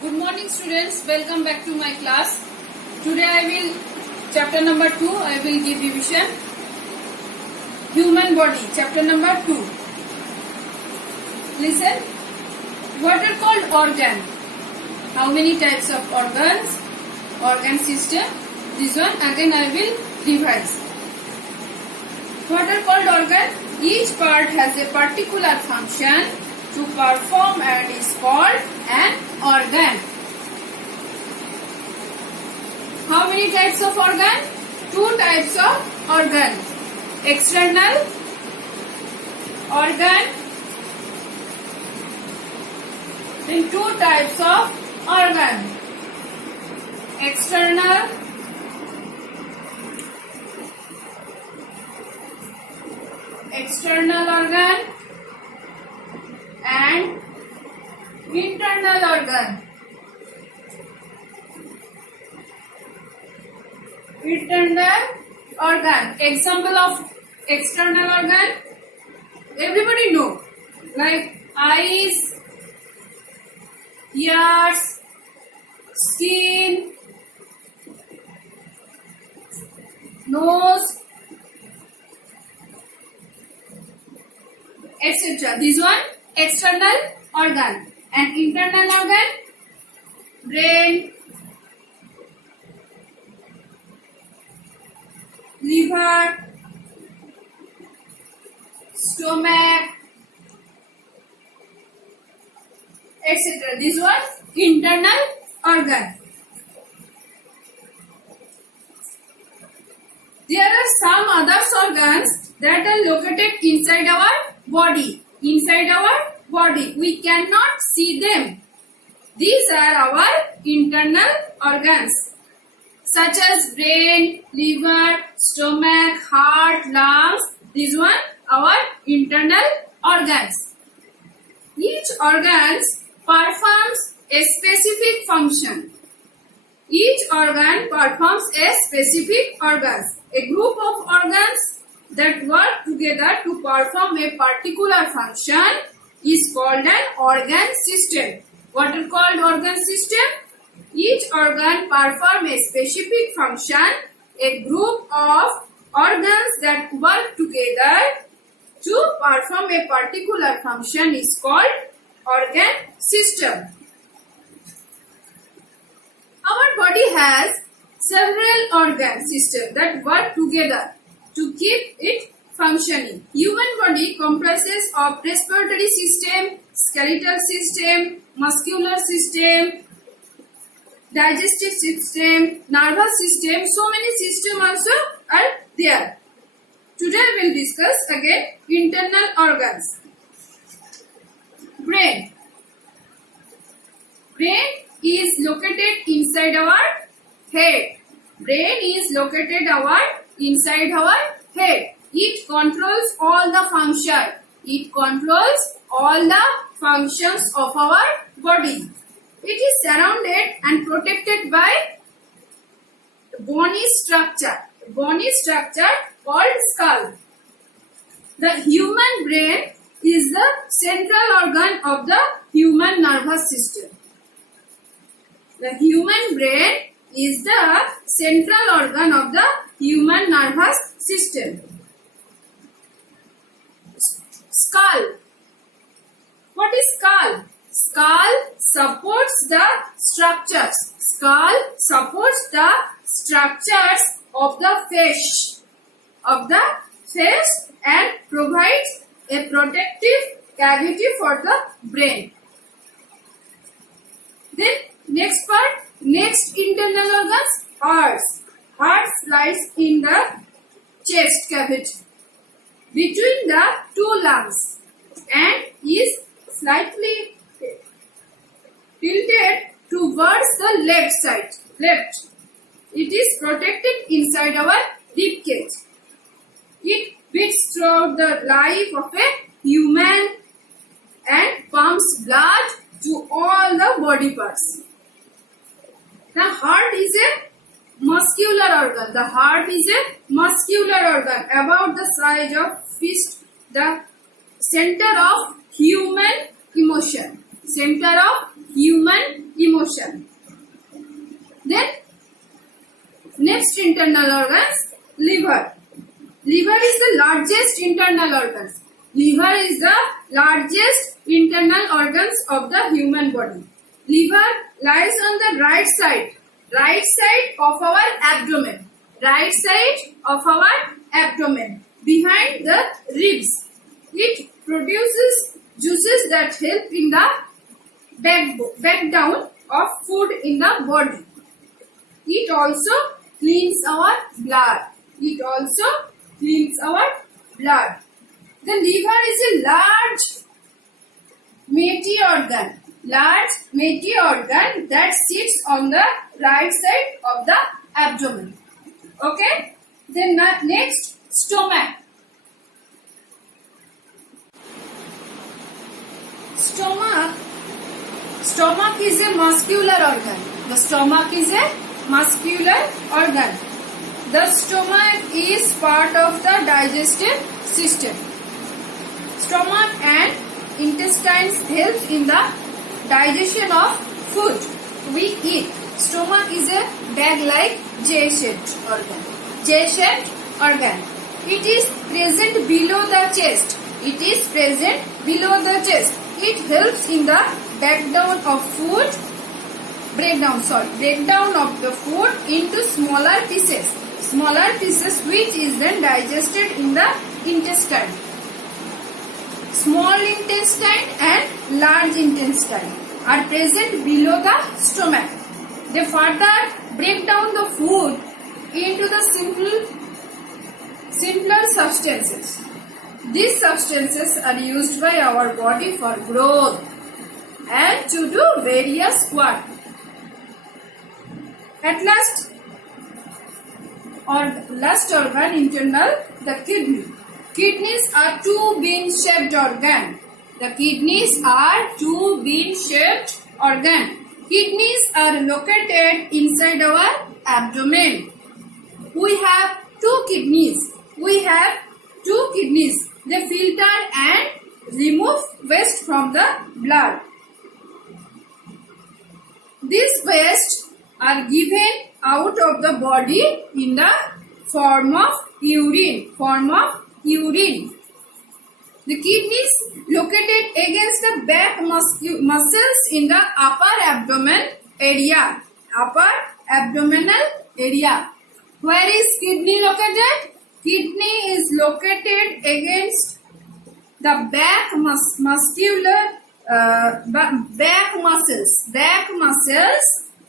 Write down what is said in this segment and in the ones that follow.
Good morning students, welcome back to my class. Today I will, chapter number 2, I will give revision. Human body, chapter number 2. Listen, what are called organ? How many types of organs? Organ system. This one again I will revise. What are called organ? Each part has a particular function to perform and is called an organ. How many types of organ? Two types of organ. External organ. Then two types of organ. External organ and internal organ. Internal organ. Example of external organ, everybody know, like eyes, ears, skin, nose, etc. This one external organ. And internal organ, brain, liver, stomach, etc. This one internal organ. There are some other organs that are located inside our body. Inside our body. We cannot see them. These are our internal organs, such as brain, liver, stomach, heart, lungs. This one our internal organs. Each organ performs a specific function. Each organ performs a specific organ. A group of organs that work together to perform a particular function is called an organ system. What are called organ system? Each organ performs a specific function. A group of organs that work together to perform a particular function is called organ system. Our body has several organ systems that work together to keep it functioning. Human body comprises of respiratory system, skeletal system, muscular system, digestive system, nervous system. So many systems also are there. Today we will discuss again internal organs. Brain. Brain is located inside our head. Brain is located inside our head. It controls all the function. It controls all the functions of our body. It is surrounded and protected by bony structure. Bony structure called skull. The human brain is the central organ of the human nervous system. The human brain is the central organ of the human nervous system. Skull. What is skull? Skull supports the structures. Skull supports the structures of the face. And provides a protective cavity for the brain. Then next part, next internal organs, heart. Heart lies in the chest cavity between the two lungs and is slightly tilted towards the left side. Left. It is protected inside our rib cage. It beats throughout the life of a human and pumps blood to all the body parts. The heart is a muscular organ. The heart is a muscular organ about the size of fist. The center of human emotion. Center of human emotion. internal organs? Liver. Liver is the largest internal organs. Liver is the largest internal organs of the human body. Liver lies on the right side of our abdomen. Right side of our abdomen, behind the ribs. It produces juices that help in the breakdown of food in the body. It also cleans our blood. It also cleans our blood. The liver is a large meaty organ. Large meaty organ that sits on the right side of the abdomen. Okay? Then next, stomach. Stomach is a muscular organ. The stomach is a muscular organ. The stomach is part of the digestive system. Stomach and intestines help in the digestion of food we eat. Stomach is a bag-like J-shaped organ. J-shaped organ. It is present below the chest. It is present below the chest. It helps in the breakdown of the food into smaller pieces. Smaller pieces which is then digested in the intestine. Small intestine and large intestine are present below the stomach. They further break down the food into the simpler substances. These substances are used by our body for growth and to do various work. At last organ internal, the kidney. Kidneys are two bean-shaped organ. The kidneys are two bean-shaped organ. Kidneys are located inside our abdomen. We have two kidneys. They filter and remove waste from the blood. These waste are given out of the body in the form of urine. The kidneys located against the back muscles in the upper abdomen area. Upper abdominal area. Where is kidney located? Kidney is located against the back muscles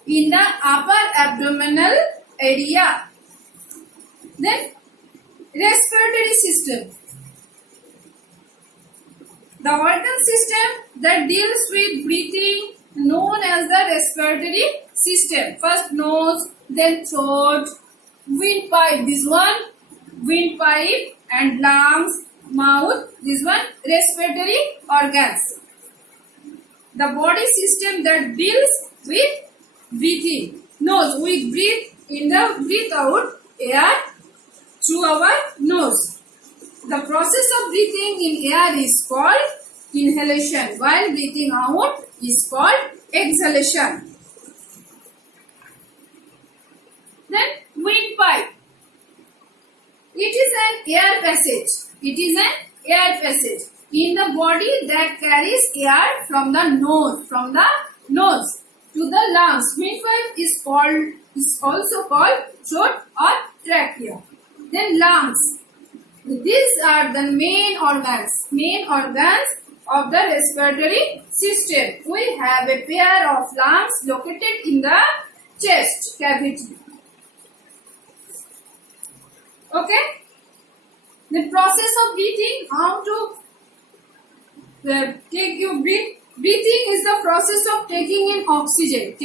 in the upper abdominal area. Then respiratory system. The organ system that deals with breathing known as the respiratory system. First nose, then throat, windpipe, this one, windpipe, and lungs, mouth, this one, respiratory organs. The body system that deals with breathing. Nose, we breathe out air through our nose. The process of breathing in air is called inhalation, while breathing out is called exhalation. Then windpipe. It is an air passage. In the body that carries air from the nose to the lungs. Windpipe is also called throat or trachea. Then lungs. These are the main organs of the respiratory system. We have a pair of lungs located in the chest cavity. Okay? The process of breathing, how to take your breath. Breathing is the process of taking in oxygen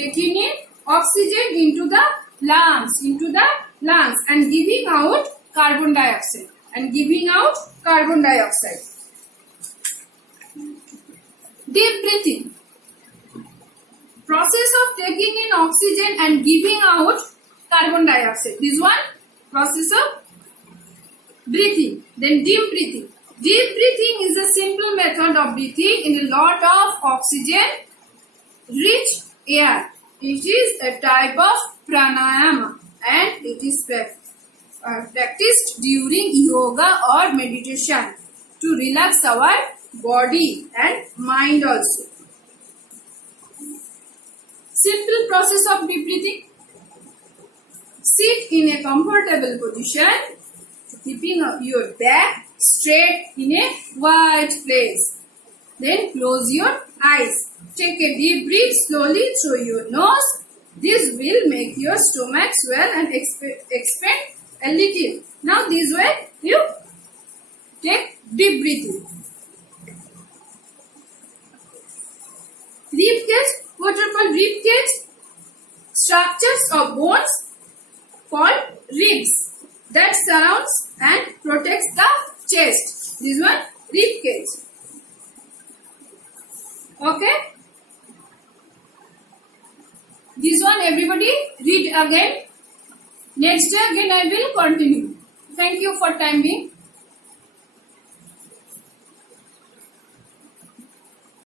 into the lungs, and giving out carbon dioxide. Deep breathing. Process of taking in oxygen and giving out carbon dioxide. This one, process of breathing. Then deep breathing. Deep breathing is a simple method of breathing in a lot of oxygen-rich air. It is a type of pranayama. and it is practiced during yoga or meditation to relax our body and mind also. Simple process of deep breathing. Sit in a comfortable position, keeping your back straight in a wide place. Then close your eyes. Take a deep breath slowly through your nose. This will make your stomach swell and expand a little. Now this way you take deep breathing. Rib cage. What are called rib cage? Structures of bones called ribs that surrounds and protects the chest. This one rib cage. Okay. This one everybody read again. Next day again I will continue. Thank you for time being.